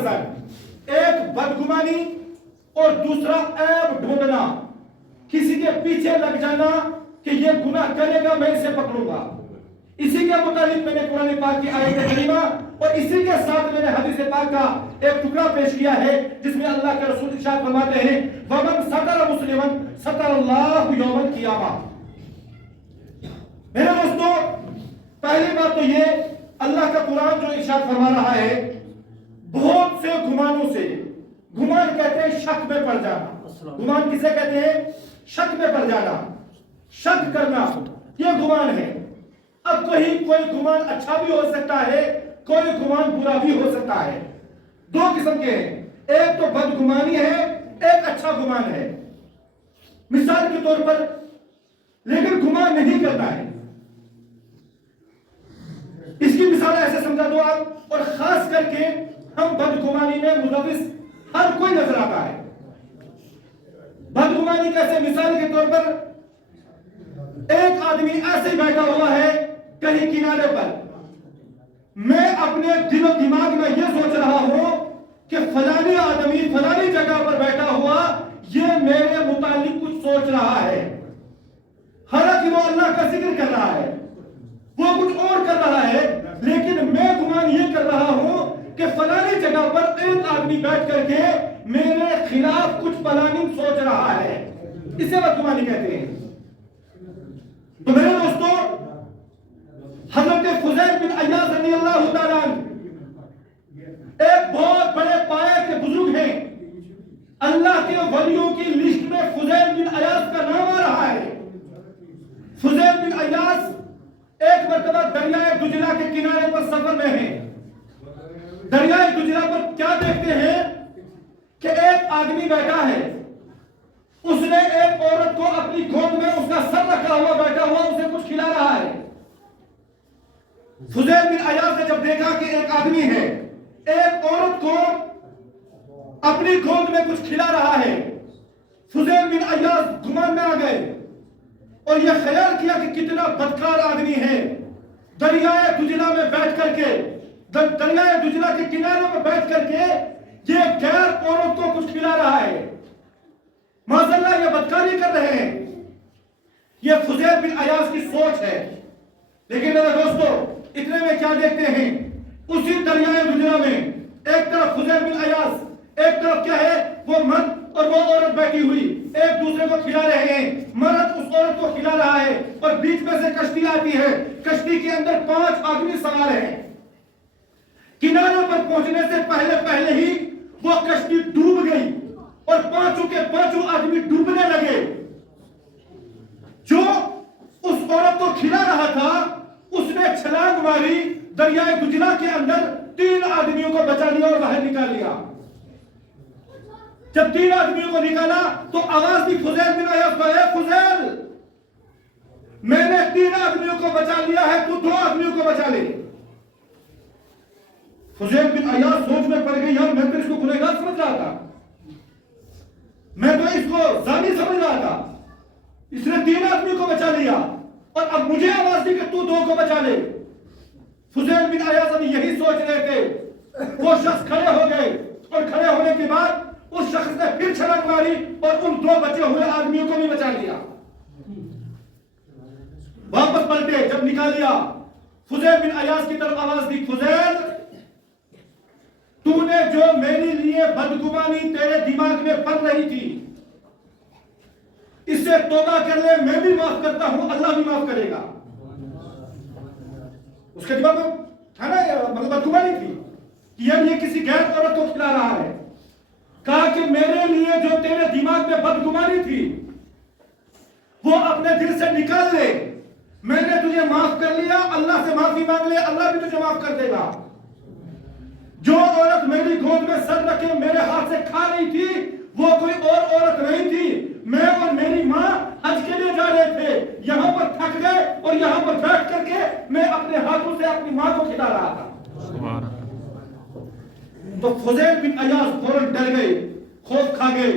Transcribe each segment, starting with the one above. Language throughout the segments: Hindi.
वजन, एक बदगुमानी और दूसरा ऐब ढूंढना, किसी के पीछे लग जाना कि ये गुनाह करेगा मैं इसे पकड़ूंगा। इसी के मुताबिक मैंने कुरान पाक की आयत करीमा और इसी के साथ मैंने हदीस पाक का एक टुकड़ा पेश किया है जिसमें अल्लाह के रसूल इरशाद फरमाते हैं वमन सतरा मुस्लिमन सतरल्लाहु यौमल क़ियामा। मेरे दोस्तों, पहली बात तो ये अल्लाह का कुरान जो इरशाद फरमा रहा है, बहुत से गुमानों से, गुमान कहते हैं शक में पड़ जाना। गुमान किसे कहते हैं? शक में पड़ जाना, शक करना, यह गुमान है। अब कोई गुमान अच्छा भी हो सकता है, कोई गुमान बुरा भी हो सकता है। दो किस्म के हैं, एक तो बदगुमानी है, एक अच्छा गुमान है। मिसाल के तौर पर, लेकिन गुमान नहीं करना है। इसकी मिसाल ऐसे समझा दो आप, और खास करके हम बदगुमानी में मुलविस हर कोई नजर आता है। बदगुमानी कैसे? मिसाल के तौर पर एक आदमी ऐसे बैठा हुआ है कहीं किनारे पर, मैं अपने दिलो दिमाग में यह सोच रहा हूं कि फलानी आदमी फलानी जगह पर बैठा हुआ ये मेरे मुतालिक कुछ सोच रहा है, हालांकि वो अल्लाह का जिक्र कर रहा है, वो कुछ और कर रहा है, लेकिन मैं गुमान ये कर रहा हूं कि फलानी जगह पर एक आदमी बैठ करके मेरे खिलाफ कुछ प्लानिंग सोच रहा है। इसे बदगुमानी कहते हैं। तो मेरे दोस्तों, हजरत फुज़ैल बिन अय्याज़ रज़ियल्लाहु ताला एक बहुत बड़े पाए के बुजुर्ग हैं। अल्लाह के वलियों की लिस्ट में फुज़ैल बिन अय्याज़ का नाम आ रहा है। फुज़ैल बिन अय्याज़ एक मरतबा दरियाए दुजला के किनारे पर सफर में हैं। दरियाए दुजला पर क्या देखते हैं कि एक आदमी बैठा है, उसने एक औरत को अपनी गोद में उसका सर रखा हुआ बैठा हुआ उसे कुछ खिला रहा है। फुज़ैल बिन अय्याज़ ने जब देखा कि एक आदमी है एक औरत को अपनी गोद में कुछ खिला रहा है, फुज़ैल बिन अय्याज़ गुमान में आ गए और यह ख्याल किया कि कितना बदकार आदमी है, दरियाए दुजला में बैठ करके, दरियाए दुजला के किनारे में बैठ करके ये गैर औरत को कुछ खिला रहा है। माज़अल्लाह ये बदकारी कर रहे हैं। ये फुज़ैल बिन अय्याज़ की सोच है। लेकिन मेरे दोस्तों, इतने में क्या देखते हैं, उसी दरियाए दुजला में एक तरफ फुज़ैल बिन अय्याज़, एक तरफ क्या है, वो मर्द और वो औरत बैठी हुई एक दूसरे को खिला रहे हैं। मर्द उस औरत को खिला रहा है और बीच में से कश्ती आती है। कश्ती के अंदर 5 आदमी सवार हैं। किनारे पर पहुंचने से पहले पहले ही वो कश्ती डूब गई और पांचों के पांचों आदमी डूबने लगे। जो उस औरत को खिला रहा था उसने छलांग मारी, दरियाए दुजला के अंदर 3 आदमियों को बचा लिया और बाहर निकाल लिया। जब 3 आदमियों को निकाला तो आवाज दी फुज़ैल बिन अय्याज़ को, है फुज़ैल, मैंने 3 आदमियों को बचा लिया है, तू 2 आदमियों को बचा ले। फुज़ैल बिन अय्याज़ सोच में पड़ गई, यार मैं तो इसको गुनहगार समझ रहा था, मैं तो इसको जानी समझ रहा था, इसने 3 आदमियों को बचा लिया और अब मुझे आवाज दी कि तू 2 को बचा ले। फुज़ैल बिन अय्याज़ अभी यही सोच रहे थे, वो शख्स खड़े हो गए और खड़े होने के बाद उस शख्स ने फिर छलांग मारी और उन 2 बचे हुए आदमियों को भी बचा लिया। वापस पलटे, जब निकाल लिया, फुज़ैल बिन अय्याज़ की तरफ आवाज दी, फुज़ैल, तूने जो मेरे लिए बदगुमानी तेरे दिमाग में पल रही थी, इससे तौबा कर ले, मैं भी माफ करता हूं, अल्लाह भी माफ करेगा। उसके दिमाग में था ना, मतलब बदगुमानी थी कि यार ये किसी गैर औरत को खिला रहा है। कहा कि मेरे लिए जो तेरे दिमाग में बदगुमानी थी वो अपने दिल से निकाल ले, मैंने तुझे माफ कर लिया, अल्लाह से माफी मांग ले, अल्लाह भी तुझे माफ कर देगा। जो औरत मेरी गोद में सर रखे मेरे हाथ से खा रही थी वो कोई और औरत नहीं थी, मैं और मेरी माँ हज के लिए जा रहे थे, यहाँ पर थक गए और यहाँ पर बैठ करके मैं अपने हाथों से अपनी माँ को खिला रहा था। तो फुज़ैल बिन अय्याज़ फौरन डर गए, खौफ खा गए,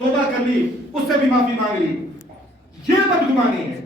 तौबा कर ली, उससे भी माफी मांग ली। ये बदगुमानी है।